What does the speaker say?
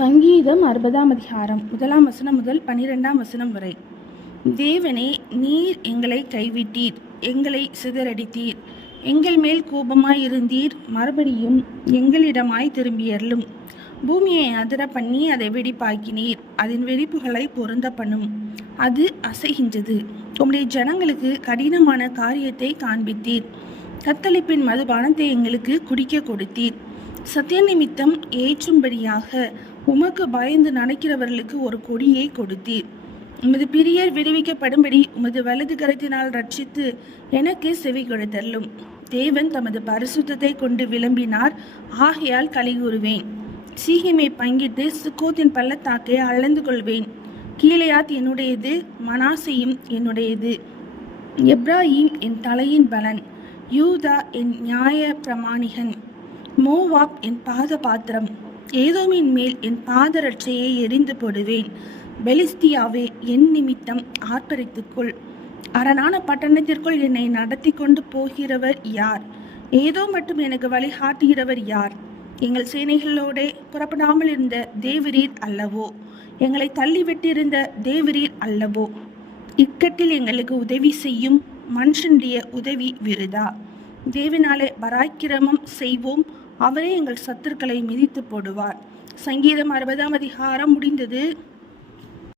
சங்கீதம் 60ஆம் அதிகாரம் 1ஆம் வசனம் முதல் 12ஆம் வசனம் வரை. தேவனே, நீர் எங்களை கைவிட்டீர், எங்களை சிதறடித்தீர், எங்கள் மேல் கோபமாயிருந்தீர், மறுபடியும் எங்களிடமாய் திரும்பியருளும். பூமியை அதிர பண்ணி அதை வெடிப்பாக்கினீர், அதன் வெடிப்புகளை பொருந்த பண்ணும். அது அசைகின்றது. உம்முடைய ஜனங்களுக்கு கடினமான காரியத்தை காண்பித்தீர். கத்தளிப்பின் மதுபானத்தை எங்களுக்கு குடிக்க கொடுத்தீர். சத்திய நிமித்தம் ஏற்றும்படியாக உமக்கு பயந்து நடக்கிறவர்களுக்கு ஒரு கொடியை கொடுத்தீர். உமது பிரியர் விடுவிக்கப்படும்படி உமது வலது கரத்தினால் ரட்சித்து எனக்கு செவி கொடுத்தருளும். தேவன் தமது பரிசுத்தத்தை கொண்டு விளம்பினார், ஆகையால் கலிகூறுவேன். சீகேமை பங்கிட்டு சுக்கோத்தின் பள்ளத்தாக்கை அளந்து கொள்வேன். கீலேயாத் என்னுடையது, மனாசேயும் என்னுடையது. எப்ராயிம் என் தலையின் பலன், யூதா என் நியாய பிரமாணிகன், மோவாப் என் பாத பாத்திரம். ஏதோமின் மேல் என் பாதரட்சையை எரிந்து போடுவேன். பெலிஸ்தியாவே, என் நிமித்தம் ஆர்ப்பரித்துக்கொள். அரணான பட்டணத்திற்குள் என்னை நடத்தி கொண்டு போகிறவர் யார்? ஏதோ மட்டும் எனக்கு வழிகாட்டுகிறவர் யார்? எங்கள் சேனைகளோட புறப்படாமல் இருந்த தேவரீர் அல்லவோ? எங்களை தள்ளிவிட்டிருந்த தேவரீர் அல்லவோ? இக்கட்டில் எங்களுக்கு உதவி செய்யும். மனுஷனுடைய உதவி விருதா. தேவனாலே பராக்கிரமம் செய்வோம். அவரே எங்கள் சத்துருக்களை மிதித்து போடுவார். சங்கீதம் 60ஆம் அதிகாரம் முடிந்தது.